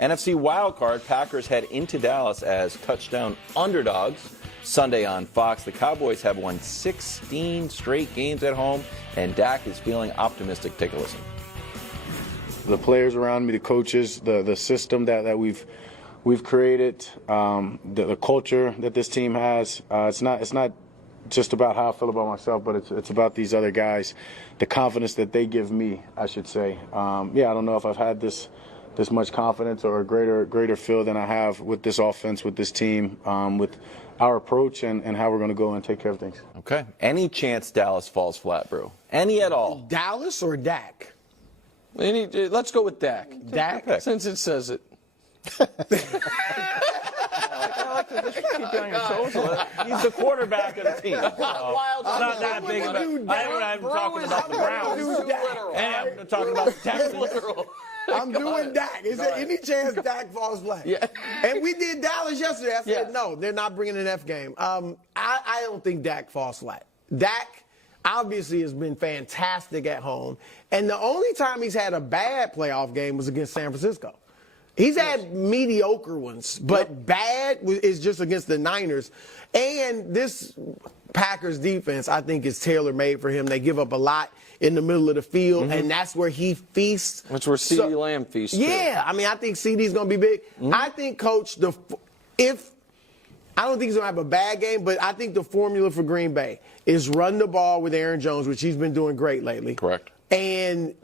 NFC wildcard, Packers head into Dallas as touchdown underdogs. Sunday on Fox, the Cowboys have won 16 straight games at home, and Dak is feeling optimistic. Take a listen. The players around me, the coaches, the system that we've created, the culture that this team has. It's not just about how I feel about myself, but it's about these other guys, the confidence that they give me, I should say. I don't know if I've had this much confidence or a greater feel than I have with this offense, with this team, with our approach and how we're going to go and take care of things. Okay. Any chance Dallas falls flat, bro? Any at all? Dallas or Dak? Let's go with Dak. Dak? Since it says it. I like to just keep you on your toes a little. He's the quarterback of the team. So it's not that big of a... I'm talking about the Browns. And I'm talking about the Texans. I'm doing Dak. Is there any chance Dak falls flat? Yeah. And we did Dallas yesterday. I said, no, they're not bringing an F game. I don't think Dak falls flat. Dak obviously has been fantastic at home. And the only time he's had a bad playoff game was against San Francisco. He's had mediocre ones, but bad is just against the Niners. And this Packers defense, I think, is tailor-made for him. They give up a lot in the middle of the field, and that's where he feasts. That's where CeeDee Lamb feasts. Yeah, I mean, I think CeeDee's going to be big. I think, Coach, I don't think he's going to have a bad game, but I think the formula for Green Bay is run the ball with Aaron Jones, which he's been doing great lately. Correct. And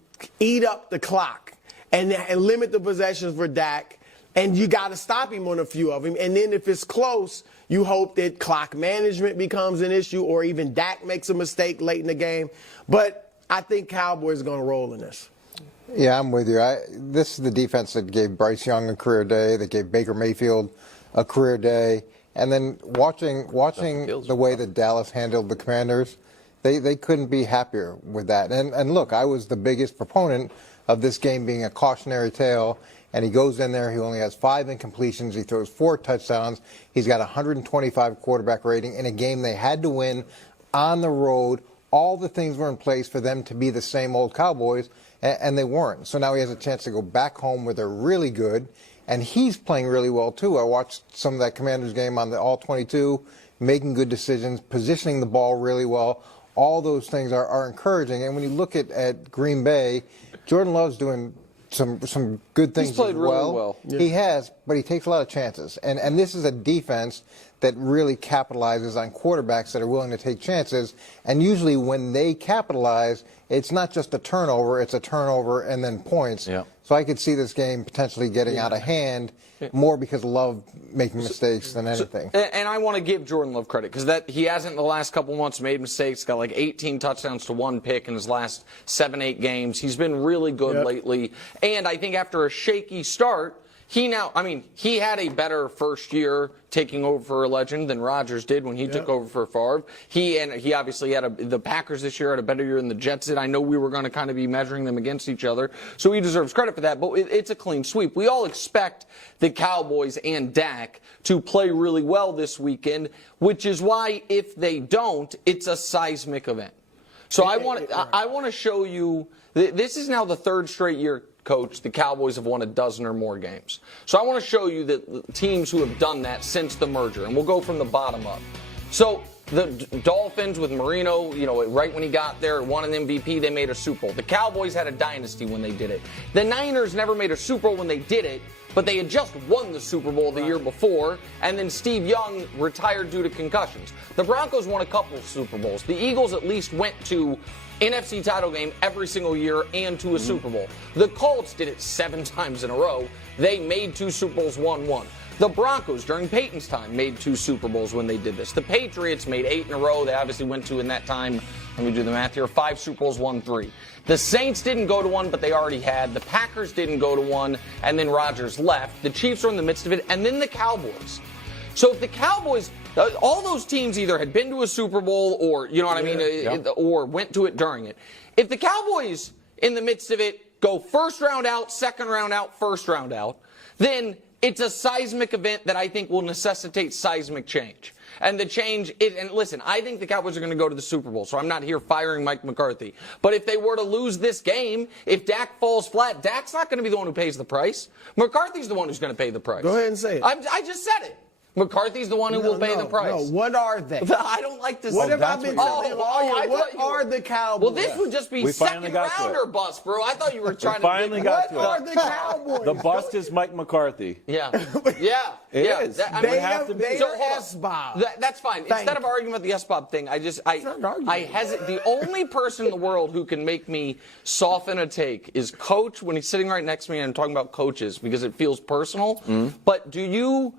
eat up the clock and limit the possessions for Dak. And you got to stop him on a few of them. And then if it's close, you hope that clock management becomes an issue or even Dak makes a mistake late in the game. But I think Cowboys are going to roll in this. Yeah, I'm with you. This is the defense that gave Bryce Young a career day, that gave Baker Mayfield a career day. And then watching the way that Dallas handled the Commanders, they couldn't be happier with that. And look, I was the biggest proponent of this game being a cautionary tale. And he goes in there, he only has 5 incompletions, he throws 4 touchdowns. He's got 125 quarterback rating in a game they had to win on the road. All the things were in place for them to be the same old Cowboys, and they weren't. So now he has a chance to go back home where they're really good, and he's playing really well, too. I watched some of that Commanders game on the All-22, making good decisions, positioning the ball really well. All those things are encouraging. And when you look at Green Bay, Jordan Love's doing some good things He's played as well. really well. Yeah. He has, but he takes a lot of chances. And this is a defense that really capitalizes on quarterbacks that are willing to take chances. And usually when they capitalize, it's not just a turnover, it's a turnover and then points. Yeah. So I could see this game potentially getting out of hand more because of Love making mistakes than anything. And I want to give Jordan Love credit because he hasn't in the last couple months made mistakes. Got like 18 touchdowns to 1 pick in his last 7-8 games. He's been really good lately. And I think after a shaky start, he had a better first year taking over for a legend than Rodgers did when he took over for Favre. He obviously had the Packers this year had a better year than the Jets did. I know we were going to kind of be measuring them against each other, so he deserves credit for that. But it's a clean sweep. We all expect the Cowboys and Dak to play really well this weekend, which is why if they don't, it's a seismic event. So I want to show you. This is now the 3rd straight year, Coach, the Cowboys have won a dozen or more games. So I want to show you the teams who have done that since the merger, and we'll go from the bottom up. So the Dolphins with Marino, right when he got there, won an MVP, they made a Super Bowl. The Cowboys had a dynasty when they did it. The Niners never made a Super Bowl when they did it, but they had just won the Super Bowl the year before, and then Steve Young retired due to concussions. The Broncos won a couple Super Bowls. The Eagles at least went to NFC title game every single year and to a Super Bowl. The Colts did it 7 times in a row. They made 2 Super Bowls, won 1. The Broncos, during Peyton's time, made 2 Super Bowls when they did this. The Patriots made 8 in a row. They obviously went to, in that time, let me do the math here, 5 Super Bowls, won 3. The Saints didn't go to 1, but they already had. The Packers didn't go to 1, and then Rodgers left. The Chiefs are in the midst of it, and then the Cowboys. So if the Cowboys, all those teams either had been to a Super Bowl or, or went to it during it. If the Cowboys, in the midst of it, go first round out, second round out, first round out, then it's a seismic event that I think will necessitate seismic change. And the change, and listen, I think the Cowboys are going to go to the Super Bowl, so I'm not here firing Mike McCarthy. But if they were to lose this game, if Dak falls flat, Dak's not going to be the one who pays the price. McCarthy's the one who's going to pay the price. Go ahead and say it. I just said it. McCarthy's the one who will pay the price. No, what are they? I don't like to say What have I been telling you all year? What are the Cowboys? Well, this would just be second rounder bust, bro. I thought you were trying to. Finally got to it. What are the Cowboys? The bust is Mike McCarthy. Yeah. Yeah. It yeah. is. They have to be. are So, hold on. S-Bob. That's fine. Instead of arguing about the S-Bob thing, I hesitate. The only person in the world who can make me soften a take is Coach when he's sitting right next to me and I'm talking about coaches because it feels personal. But do you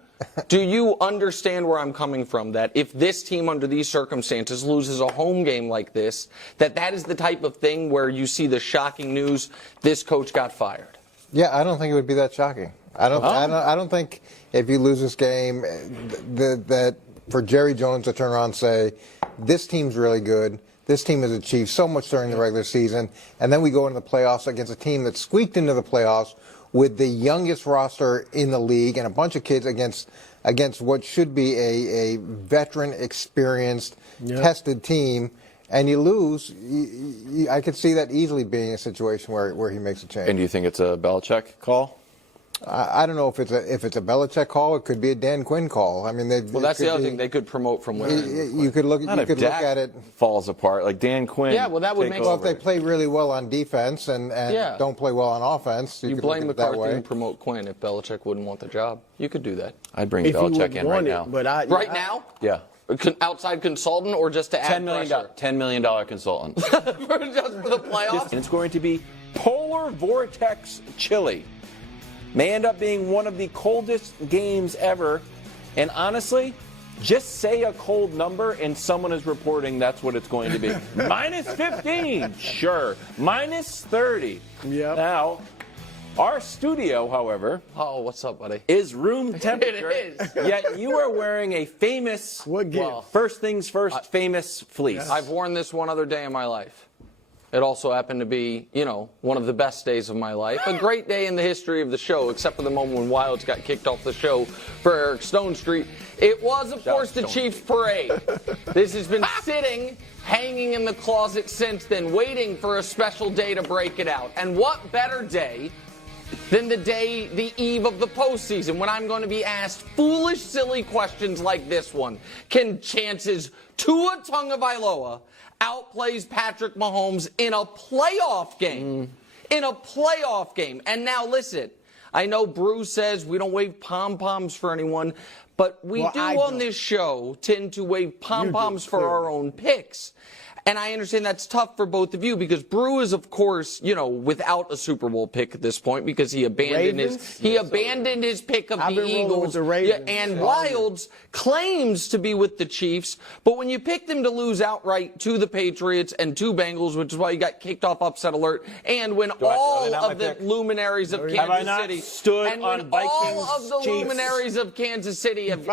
understand where I'm coming from? That if this team under these circumstances loses a home game like this, that is the type of thing where you see the shocking news, this coach got fired? Yeah, I don't think it would be that shocking. I don't think if you lose this game that for Jerry Jones to turn around and say, this team's really good, this team has achieved so much during the regular season, and then we go into the playoffs against a team that squeaked into the playoffs with the youngest roster in the league and a bunch of kids against what should be a veteran, experienced, tested team, and you lose, I could see that easily being a situation where he makes a change. And do you think it's a Belichick call? I don't know if it's a Belichick call. It could be a Dan Quinn call. I mean, that's the other thing. They could promote from within. You could look. You could look at it. Falls apart like Dan Quinn. Yeah, well, that would make. Well, if they play really well on defense and don't play well on offense, you could blame look at it that McCarthy way. and promote Quinn if Belichick wouldn't want the job. You could do that. I'd bring Belichick in right now. Right now? Yeah. Outside consultant or just to add pressure? $10 million consultant. Just for the playoffs? And it's going to be polar vortex chilly. May end up being one of the coldest games ever. And honestly, just say a cold number and someone is reporting that's what it's going to be. Minus 15, sure. Minus 30. Yep. Now, our studio, however, Oh, what's up, buddy? is room temperature. It is. Yet you are wearing a famous, first things first, famous fleece. I've worn this one other day in my life. It also happened to be, one of the best days of my life. A great day in the history of the show, except for the moment when Wilds got kicked off the show for Eric Stone Street. It was, of course, the Chiefs parade. This has been sitting, hanging in the closet since then, waiting for a special day to break it out. And what better day than the eve of the postseason, when I'm going to be asked foolish, silly questions like this one. Can chances Tua Tagovailoa outplays Patrick Mahomes in a playoff game? In a playoff game. And now listen, I know Bruce says we don't wave pom-poms for anyone, but we on this show tend to wave pom-poms for our own picks. And I understand that's tough for both of you because Brew is, of course, without a Super Bowl pick at this point because he abandoned his pick of the Eagles. And Wilds claims to be with the Chiefs, but when you pick them to lose outright to the Patriots and to Bengals, which is why you got kicked off upset alert, and when all of the luminaries of Kansas City have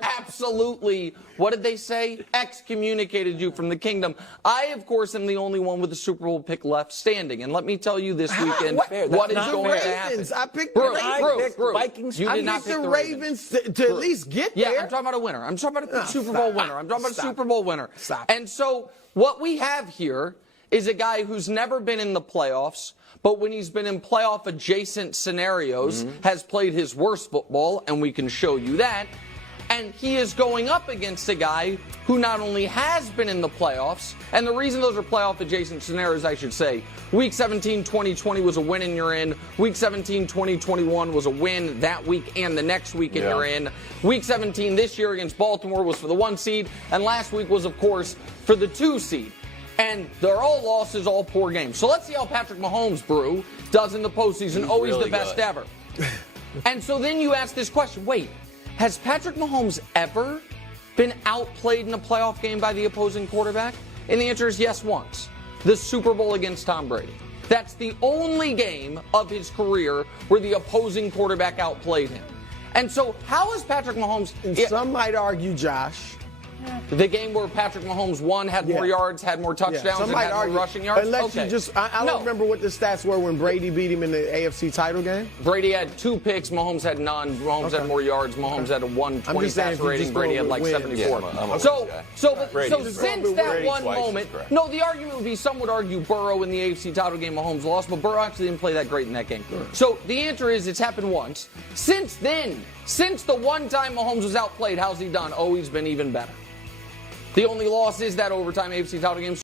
absolutely, what did they say? Excommunicated you from the kingdom. I, of course, am the only one with a Super Bowl pick left standing. And let me tell you this weekend what is going to happen. I picked the Vikings. You did not pick the Ravens to at least get there. Yeah, I'm talking about a winner. I'm talking about a Super Bowl winner. I'm talking about a Super Bowl winner. And so what we have here is a guy who's never been in the playoffs, but when he's been in playoff adjacent scenarios, has played his worst football, and we can show you that. And he is going up against a guy who not only has been in the playoffs, and the reason those are playoff adjacent scenarios, I should say, Week 17, 2020 was a win and you're in. Week 17, 2021 was a win that week and the next week and you're in. Week 17 this year against Baltimore was for the 1 seed, and last week was, of course, for the 2 seed. And they're all losses, all poor games. So let's see how Patrick Mahomes, Brew, does in the postseason. He's always really the best ever. And so then you ask this question, wait, has Patrick Mahomes ever been outplayed in a playoff game by the opposing quarterback? And the answer is yes, once. The Super Bowl against Tom Brady. That's the only game of his career where the opposing quarterback outplayed him. And so how is Patrick Mahomes... Some might argue, Josh, The game where Patrick Mahomes won, had more yards, had more touchdowns, and had more rushing yards? Unless you just, I don't remember what the stats were when Brady beat him in the AFC title game. Brady had 2 picks, Mahomes had none. Mahomes had more yards. Mahomes had a 120 passer rating. Brady had like 74. Yeah, so Brady's since that one twice moment, as correct. no, the argument would be some would argue Burrow in the AFC title game, Mahomes lost, but Burrow actually didn't play that great in that game. So the answer is it's happened once. Since then, since the one time Mahomes was outplayed, how's he done? Oh, he's been even better. The only loss is that overtime AFC title game.